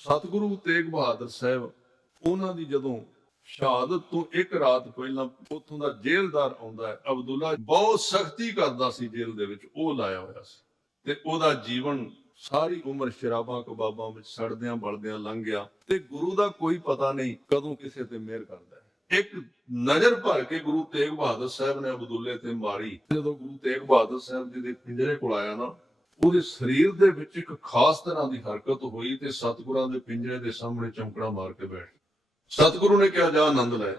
ਸਤਿਗੁਰੂ ਤੇਗ ਬਹਾਦਰ ਸਾਹਿਬ, ਉਹਨਾਂ ਦੀ ਜਦੋਂ ਸ਼ਹਾਦਤ ਤੋਂ ਇੱਕ ਰਾਤ ਪਹਿਲਾਂ ਉੱਥੋਂ ਦਾ ਜੇਲ੍ਹਦਾਰ ਆਉਂਦਾ ਹੈ, ਅਬਦੁੱਲਾ ਬਹੁਤ ਸਖਤੀ ਕਰਦਾ ਸੀ ਜੇਲ੍ਹ ਦੇ ਵਿੱਚ, ਉਹ ਲਾਇਆ ਹੋਇਆ ਸੀ। ਤੇ ਉਹਦਾ ਜੀਵਨ ਸਾਰੀ ਉਮਰ ਸ਼ਰਾਬਾਂ ਕਬਾਬਾਂ ਵਿੱਚ ਸੜਦਿਆਂ ਬਲਦਿਆਂ ਲੰਘ ਗਿਆ। ਤੇ ਗੁਰੂ ਦਾ ਕੋਈ ਪਤਾ ਨਹੀਂ ਕਦੋਂ ਕਿਸੇ ਤੇ ਮਿਹਰ ਕਰਦਾ ਇੱਕ ਨਜ਼ਰ ਭਰ ਕੇ ਗੁਰੂ ਤੇਗ ਬਹਾਦਰ ਸਾਹਿਬ ਨੇ ਅਬਦੁੱਲੇ ਤੇ ਮਾਰੀ। ਜਦੋਂ ਗੁਰੂ ਤੇਗ ਬਹਾਦਰ ਸਾਹਿਬ ਜੀ ਦੇ ਪਿੰਜਰੇ ਕੋਲ ਆਇਆ ਨਾ ਉਹਦੇ ਸਰੀਰ ਦੇ ਵਿੱਚ ਇੱਕ ਖਾਸ ਤਰ੍ਹਾਂ ਦੀ ਹਰਕਤ ਹੋਈ ਤੇ ਸਤਿਗੁਰਾਂ ਦੇ ਪਿੰਜਰੇ ਦੇ ਸਾਹਮਣੇ ਚਮਕੜਾ ਮਾਰ ਕੇ ਬੈਠ ਸਤਿਗੁਰੂ ਨੇ ਕਿਹਾ, ਜਾ ਆਨੰਦ ਲੈ।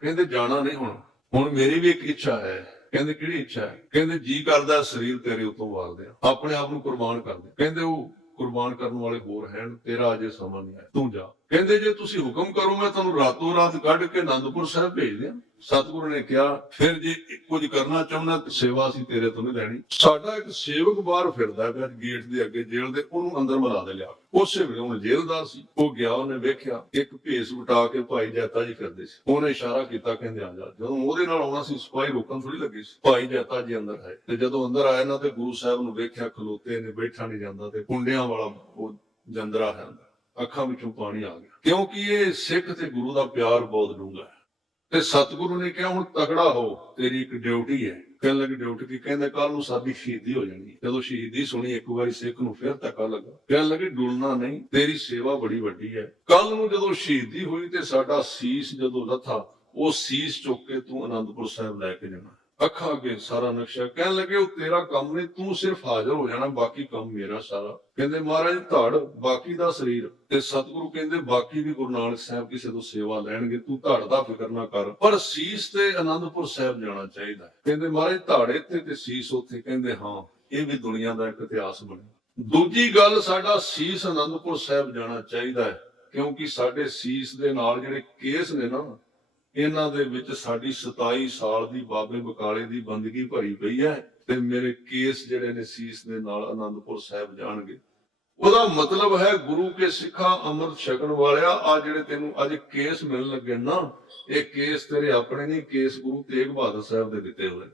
ਕਹਿੰਦੇ, ਜਾਣਾ ਨਹੀਂ ਹੁਣ। ਹੁਣ ਮੇਰੀ ਵੀ ਇੱਕ ਇੱਛਾ ਹੈ। ਕਹਿੰਦੇ, ਕਿਹੜੀ ਇੱਛਾ ਹੈ? ਕਹਿੰਦੇ, ਜੀ ਕਰਦਾ ਸਰੀਰ ਤੇਰੇ ਉਤੋਂ ਵਾਰਦੇ ਦਿਆਂ ਆਪਣੇ ਆਪ ਨੂੰ ਕੁਰਬਾਨ ਕਰ ਦੇ। ਕਹਿੰਦੇ, ਉਹ ਕੁਰਬਾਨ ਕਰਨ ਵਾਲੇ ਹੋਰ ਹਨ ਤੇਰਾ ਅਜੇ ਸਮਾਂ ਨਹੀਂ ਆਇਆ। ਤੂੰ ਜਾ। ਕਹਿੰਦੇ ਜੇ ਤੁਸੀਂ ਹੁਕਮ ਕਰੋ ਮੈਂ ਤੁਹਾਨੂੰ ਰਾਤੋਂ ਰਾਤ ਕੱਢ ਕੇ ਆਨੰਦਪੁਰ ਸਾਹਿਬ ਭੇਜ ਦਿਆਂ। ਸਤਿਗੁਰੂ ਨੇ ਕਿਹਾ, ਫਿਰ ਜੇ ਕੁਝ ਕਰਨਾ ਚਾਹੁੰਦਾ ਸੇਵਾ ਅਸੀਂ ਤੇਰੇ ਤੋਂ ਨਹੀਂ ਲੈਣੀ। ਸਾਡਾ ਇੱਕ ਸੇਵਕ ਬਾਹਰ ਫਿਰਦਾ ਪਿਆ, ਗੇਟ ਦੇ ਅੱਗੇ ਜੇਲ੍ਹ ਦੇ, ਉਹਨੂੰ ਅੰਦਰ ਮਿਲਾ ਦੇ ਲਿਆ। ਉਸੇ ਵੇਲੇ ਉਹਨੇ ਜੇਲ੍ਹਦਾਰ ਸੀ, ਉਹ ਗਿਆ, ਉਹਨੇ ਵੇਖਿਆ, ਇੱਕ ਭੇਸ ਵਟਾ ਕੇ ਭਾਈ ਜੈਤਾ ਜੀ ਫਿਰਦੇ ਸੀ। ਉਹਨੇ ਇਸ਼ਾਰਾ ਕੀਤਾ, ਕਹਿੰਦੇ, ਆ ਜਾ। ਜਦੋਂ ਉਹਦੇ ਨਾਲ ਆਉਣਾ ਸੀ, ਸਿਪਾਹੀ ਰੋਕਣ ਥੋੜੀ ਲੱਗੀ ਸੀ। ਭਾਈ ਜੈਤਾ ਜੀ ਅੰਦਰ ਹੈ ਤੇ ਜਦੋਂ ਅੰਦਰ ਆਏ ਨਾ, ਤੇ ਗੁਰੂ ਸਾਹਿਬ ਨੂੰ ਵੇਖਿਆ, ਖਲੋਤੇ ਨੇ, ਬੈਠਾ ਨਹੀਂ ਜਾਂਦਾ, ਤੇ ਕੁੰਡਿਆਂ ਵਾਲਾ ਉਹ ਜੰਦਰਾ ਹੈ ਅੱਖਾਂ ਵਿੱਚੋਂ ਪਾਣੀ ਆ ਗਿਆ। ਕਿਉਂਕਿ ਇਹ ਸਿੱਖ ਤੇ ਗੁਰੂ ਦਾ ਪਿਆਰ ਬਹੁਤ ਡੂੰਘਾ ਹੈ। ਤੇ ਸਤਿਗੁਰੂ ਨੇ ਕਿਹਾ, ਹੁਣ ਤਕੜਾ ਹੋ, ਤੇਰੀ ਇੱਕ ਡਿਊਟੀ ਹੈ। ਕਹਿਣ ਲੱਗੇ, ਡਿਊਟੀ ਕੀ? ਕਹਿੰਦੇ ਕੱਲ ਨੂੰ ਸਾਡੀ ਸ਼ਹੀਦੀ ਹੋ ਜਾਣੀ ਜਦੋਂ ਸ਼ਹੀਦੀ ਸੁਣੀ, ਇੱਕ ਵਾਰੀ ਸਿੱਖ ਨੂੰ ਫਿਰ ਧੱਕਾ ਲੱਗਾ। ਕਹਿਣ ਲੱਗੇ, ਡੁੱਲਣਾ ਨਹੀਂ, ਤੇਰੀ ਸੇਵਾ ਬੜੀ ਵੱਡੀ ਹੈ। ਕੱਲ ਨੂੰ ਜਦੋਂ ਸ਼ਹੀਦੀ ਹੋਈ ਤੇ ਸਾਡਾ ਸੀਸ ਜਦੋਂ ਰੱਥਾ, ਉਹ ਸੀਸ ਚੁੱਕ ਕੇ ਤੂੰ ਅਨੰਦਪੁਰ ਸਾਹਿਬ ਲੈ ਕੇ ਜਾਣਾ। ਅੱਖਾਂ ਅੱਗੇ ਸਾਰਾ ਨਕਸ਼ਾ। ਕਹਿਣ ਲੱਗੇ, ਉਹ ਤੇਰਾ ਕੰਮ ਨਹੀਂ, ਤੂੰ ਸਿਰਫ ਹਾਜ਼ਰ ਹੋ ਜਾਣਾ, ਬਾਕੀ ਕੰਮ ਮੇਰਾ ਸਾਰਾ। ਕਹਿੰਦੇ, ਮਹਾਰਾਜ, ਧੜ, ਬਾਕੀ ਦਾ ਸਰੀਰ। ਤੇ ਸਤਿਗੁਰੂ ਕਹਿੰਦੇ, ਬਾਕੀ ਵੀ ਗੁਰੂ ਨਾਨਕ ਸਾਹਿਬ ਕਿਸੇ ਤੋਂ ਸੇਵਾ ਲੈਣਗੇ, ਤੂੰ ਧੜ ਦਾ ਫਿਕਰ ਨਾ ਕਰ। ਪਰ ਸੀਸ ਤੇ ਆਨੰਦਪੁਰ ਸਾਹਿਬ ਜਾਣਾ ਚਾਹੀਦਾ ਕਹਿੰਦੇ, ਮਹਾਰਾਜ, ਧੜ ਇੱਥੇ ਤੇ ਸੀਸ ਉੱਥੇ। ਕਹਿੰਦੇ, ਹਾਂ, ਇਹ ਵੀ ਦੁਨੀਆ ਦਾ ਇੱਕ ਇਤਿਹਾਸ ਬਣਿਆ। ਦੂਜੀ ਗੱਲ, ਸਾਡਾ ਸੀਸ ਆਨੰਦਪੁਰ ਸਾਹਿਬ ਜਾਣਾ ਚਾਹੀਦਾ ਹੈ, ਕਿਉਂਕਿ ਸਾਡੇ ਸੀਸ ਦੇ ਨਾਲ ਜਿਹੜੇ ਕੇਸ ਨੇ ਨਾ ਇਹਨਾਂ ਦੇ ਵਿੱਚ ਸਾਡੀ 27 ਸਾਲ ਦੀ ਬਾਬੇ ਬਕਾਲੇ ਦੀ ਬੰਦਗੀ ਭਰੀ ਪਈ ਹੈ ਤੇ ਮੇਰੇ ਕੇਸ ਜਿਹੜੇ ਨੇ ਸੀਸ ਦੇ ਨਾਲ ਆਨੰਦਪੁਰ ਸਾਹਿਬ ਜਾਣਗੇ। ਉਹਦਾ ਮਤਲਬ ਹੈ ਗੁਰੂ ਕੇ ਸਿੱਖਾਂ ਅੰਮ੍ਰਿਤ ਛਕਣ ਵਾਲਿਆ, ਆ ਜਿਹੜੇ ਤੈਨੂੰ ਅੱਜ ਕੇਸ ਮਿਲਣ ਲੱਗੇ ਨਾ, ਇਹ ਕੇਸ ਤੇਰੇ ਆਪਣੇ ਨਹੀਂ, ਕੇਸ ਗੁਰੂ ਤੇਗ ਬਹਾਦਰ ਸਾਹਿਬ ਦੇ ਦਿੱਤੇ ਹੋਏ ਨੇ।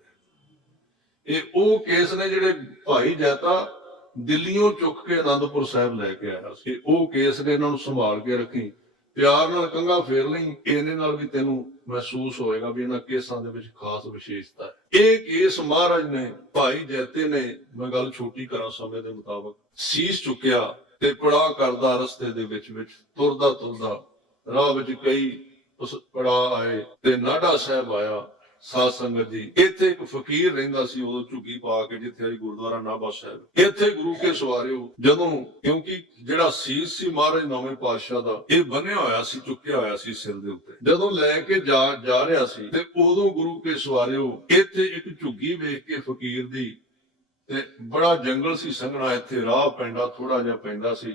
ਇਹ ਉਹ ਕੇਸ ਨੇ ਜਿਹੜੇ ਭਾਈ ਜੈਤਾ ਦਿੱਲੀੋਂ ਚੁੱਕ ਕੇ ਆਨੰਦਪੁਰ ਸਾਹਿਬ ਲੈ ਕੇ ਆਇਆ ਸੀ। ਉਹ ਕੇਸ ਨੇ ਇਹਨਾਂ ਨੂੰ ਸੰਭਾਲ ਕੇ ਰੱਖੀ। ਪਿਆਰ ਨਾਲ ਕੰਗਾ ਫੇਰ ਲਈ, ਇਹਦੇ ਨਾਲ ਵੀ ਤੈਨੂੰ ਮਹਿਸੂਸ ਹੋਏਗਾ ਵੀ ਇਹਨਾਂ ਕੇਸਾਂ ਦੇ ਵਿੱਚ ਖਾਸ ਵਿਸ਼ੇਸ਼ਤਾ ਹੈ। ਇਹ ਕੇਸ ਮਹਾਰਾਜ ਨੇ, ਭਾਈ ਜੈਤੇ ਨੇ, ਮੈਂ ਗੱਲ ਛੋਟੀ ਕਰਾਂ ਸਮੇਂ ਦੇ ਮੁਤਾਬਕ, ਸੀਸ ਚੁੱਕਿਆ ਤੇ ਪੜਾ ਕਰਦਾ ਰਸਤੇ ਦੇ ਵਿੱਚ ਵਿੱਚ, ਤੁਰਦਾ ਤੁਰਦਾ ਰਾਹ ਵਿੱਚ ਕਈ ਉਸ ਪੜਾ ਆਏ ਤੇ ਨਾਢਾ ਸਾਹਿਬ ਆਇਆ ਸਾਧ ਸੰਗਤ ਜੀ, ਇੱਥੇ ਇੱਕ ਫਕੀਰ ਰਹਿੰਦਾ ਸੀ ਉਦੋਂ ਝੁੱਗੀ ਪਾ ਕੇ ਜਿੱਥੇ ਅਜੀ ਗੁਰਦੁਆਰਾ ਨਾਭਾ ਸਾਹਿਬ। ਇੱਥੇ ਗੁਰੂ ਕੇ ਸਵਾਰਿਓ, ਜਦੋਂ ਕਿਉਂਕਿ ਜਿਹੜਾ ਸੀਸ ਸੀ ਮਹਾਰਾਜ ਨੌਵੇਂ ਪਾਤਸ਼ਾਹ ਦਾ, ਇਹ ਬੰਨਿਆ ਹੋਇਆ ਸੀ, ਚੁੱਕਿਆ ਹੋਇਆ ਸੀ ਸਿਰ ਦੇ ਉੱਤੇ। ਜਦੋਂ ਲੈ ਕੇ ਜਾ ਜਾ ਰਿਹਾ ਸੀ, ਤੇ ਉਦੋਂ ਗੁਰੂ ਕੇ ਸਵਾਰਿਓ, ਇੱਥੇ ਇੱਕ ਝੁੱਗੀ ਵੇਖ ਕੇ ਫਕੀਰ ਦੀ, ਤੇ ਬੜਾ ਜੰਗਲ ਸੀ ਸੰਘਣਾ, ਇੱਥੇ ਰਾਹ ਪੈਂਦਾ ਥੋੜਾ ਜਿਹਾ ਪੈਂਦਾ ਸੀ,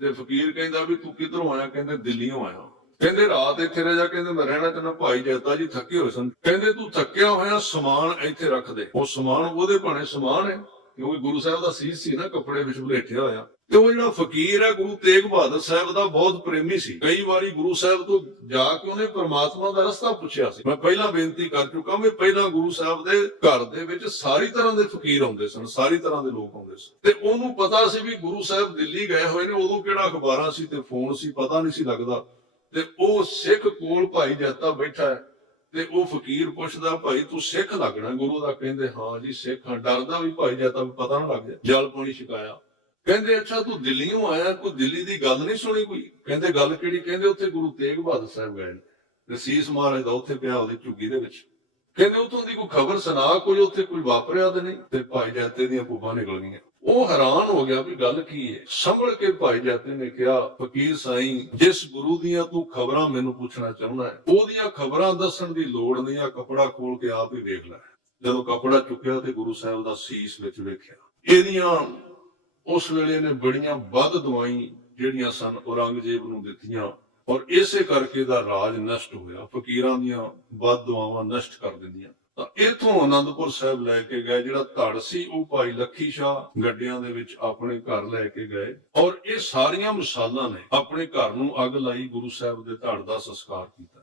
ਤੇ ਫਕੀਰ ਕਹਿੰਦਾ ਵੀ ਤੂੰ ਕਿੱਧਰੋਂ ਆਇਆ? ਕਹਿੰਦੇ ਦਿੱਲੀੋਂ ਆਇਆ। ਕਹਿੰਦੇ ਰਾਤ ਇੱਥੇ ਰਹਿ ਜਾ, ਕਹਿੰਦੇ ਮੈਂ ਰਹਿਣਾ ਚਾਹੁੰਦਾ, ਭਾਈ ਜੈਤਾ ਜੀ ਥੱਕੇ ਹੋਏ ਸਨ। ਕਹਿੰਦੇ ਤੂੰ ਥੱਕਿਆ ਹੋਇਆ, ਸਮਾਨ ਇੱਥੇ ਰੱਖ ਦੇ। ਉਹ ਸਮਾਨ ਉਹਦੇ ਭਾਣੇ ਸਮਾਨ ਹੈ, ਕਿਉਂਕਿ ਗੁਰੂ ਸਾਹਿਬ ਦਾ ਸੀਸ ਸੀ ਨਾ, ਕੱਪੜੇ ਵਿੱਚ ਬਲੇਟਿਆ ਹੋਇਆ। ਤੇ ਉਹ ਜਿਹੜਾ ਫਕੀਰ ਹੈ, ਗੁਰੂ ਤੇਗ ਬਹਾਦਰ ਸਾਹਿਬ ਦਾ ਬਹੁਤ ਪ੍ਰੇਮੀ ਸੀ। ਕਈ ਵਾਰੀ ਗੁਰੂ ਸਾਹਿਬ ਤੋਂ ਜਾ ਕੇ ਉਹਨੇ ਪ੍ਰਮਾਤਮਾ ਦਾ ਰਸਤਾ ਪੁੱਛਿਆ ਸੀ। ਮੈਂ ਪਹਿਲਾਂ ਬੇਨਤੀ ਕਰ ਚੁੱਕਾ ਵੀ ਪਹਿਲਾਂ ਗੁਰੂ ਸਾਹਿਬ ਦੇ ਘਰ ਦੇ ਵਿੱਚ ਸਾਰੀ ਤਰ੍ਹਾਂ ਦੇ ਫਕੀਰ ਆਉਂਦੇ ਸਨ, ਸਾਰੀ ਤਰ੍ਹਾਂ ਦੇ ਲੋਕ ਆਉਂਦੇ ਸਨ। ਤੇ ਉਹਨੂੰ ਪਤਾ ਸੀ ਵੀ ਗੁਰੂ ਸਾਹਿਬ ਦਿੱਲੀ ਗਏ ਹੋਏ ਨੇ, ਉਦੋਂ ਕਿਹੜਾ ਅਖਬਾਰਾਂ ਸੀ ਤੇ ਫੋਨ ਸੀ, ਪਤਾ ਨਹੀਂ ਸੀ ਲੱਗਦਾ। ਤੇ ਉਹ ਸਿੱਖ ਕੋਲ ਭਾਈ ਜੱਤਾ ਬੈਠਾ ਹੈ ਤੇ ਉਹ ਫਕੀਰ ਪੁੱਛਦਾ, ਭਾਈ, ਤੂੰ ਸਿੱਖ ਲੱਗਣਾ? ਗੁਰੂ ਦਾ ਕਹਿੰਦੇ, ਹਾਂ ਜੀ, ਸਿੱਖ ਹਾਂ। ਡਰਦਾ ਵੀ ਭਾਈ ਜੱਤਾ ਵੀ ਪਤਾ ਨਾ ਲੱਗ ਜਾ ਜਲ ਪਾਣੀ ਛਕਾਇਆ। ਕਹਿੰਦੇ, ਅੱਛਾ, ਤੂੰ ਦਿੱਲੀੋਂ ਆਇਆ, ਕੋਈ ਦਿੱਲੀ ਦੀ ਗੱਲ ਨਹੀਂ ਸੁਣੀ ਕੋਈ? ਕਹਿੰਦੇ, ਗੱਲ ਕਿਹੜੀ? ਕਹਿੰਦੇ, ਉੱਥੇ ਗੁਰੂ ਤੇਗ ਬਹਾਦਰ ਸਾਹਿਬ ਗਏ ਨੇ। ਤੇ ਮਹਾਰਾਜ ਦਾ ਉੱਥੇ ਪਿਆ ਉਹਦੀ ਝੁੱਗੀ ਦੇ ਵਿੱਚ। ਕਹਿੰਦੇ, ਉਥੋਂ ਦੀ ਕੋਈ ਖਬਰ ਸੁਣਾ, ਕੋਈ ਉੱਥੇ ਕੋਈ ਵਾਪਰਿਆ ਤੇ ਨਹੀਂ? ਤੇ ਭਾਈ ਜੱਤੇ ਦੀਆਂ ਪੁੱਬਾਂ ਨਿਕਲ ਗਈਆਂ। ਉਹ ਹੈਰਾਨ ਹੋ ਗਿਆ ਵੀ ਗੱਲ ਕੀ ਹੈ। ਸੰਭਲ ਕੇ ਭਾਈ ਜੱਤੇ ਨੇ ਕਿਹਾ, ਫਕੀਰ ਸਾਈਂ, ਜਿਸ ਗੁਰੂ ਦੀਆਂ ਤੂੰ ਖਬਰਾਂ ਮੈਨੂੰ ਪੁੱਛਣਾ ਚਾਹੁੰਦਾ ਹੈ, ਉਹਦੀਆਂ ਖਬਰਾਂ ਦੱਸਣ ਦੀ ਲੋੜ ਨਹੀਂ ਆ, ਕਪੜਾ ਖੋਲ ਕੇ ਆਪ ਹੀ ਵੇਖ ਲੈ। ਜਦੋਂ ਕਪੜਾ ਚੁੱਕਿਆ ਤੇ ਗੁਰੂ ਸਾਹਿਬ ਦਾ ਸੀਸ ਵਿੱਚ ਵੇਖਿਆ। ਇਹਦੀਆਂ ਉਸ ਵੇਲੇ ਨੇ ਬੜੀਆਂ ਵੱਧ ਦਵਾਈ ਜਿਹੜੀਆਂ ਸਨ ਔਰੰਗਜ਼ੇਬ ਨੂੰ ਦਿੱਤੀਆਂ ਔਰ ਇਸੇ ਕਰਕੇ ਦਾ ਰਾਜ ਨਸ਼ਟ ਹੋਇਆ। ਫਕੀਰਾਂ ਦੀਆਂ ਵੱਧ ਦਵਾਵਾਂ ਨਸ਼ਟ ਕਰ ਦਿੰਦੀਆਂ। ਤਾਂ ਇਥੋਂ ਆਨੰਦਪੁਰ ਸਾਹਿਬ ਲੈ ਕੇ ਗਏ, ਜਿਹੜਾ ਧੜ ਸੀ, ਉਹ ਭਾਈ ਲੱਖੀ ਸ਼ਾਹ ਗੱਡਿਆਂ ਦੇ ਵਿੱਚ ਆਪਣੇ ਘਰ ਲੈ ਕੇ ਗਏ। ਔਰ ਇਹ ਸਾਰੀਆਂ ਮਿਸਾਲਾਂ ਨੇ ਆਪਣੇ ਘਰ ਨੂੰ ਅੱਗ ਲਾਈ, ਗੁਰੂ ਸਾਹਿਬ ਦੇ ਧੜ ਦਾ ਸੰਸਕਾਰ ਕੀਤਾ।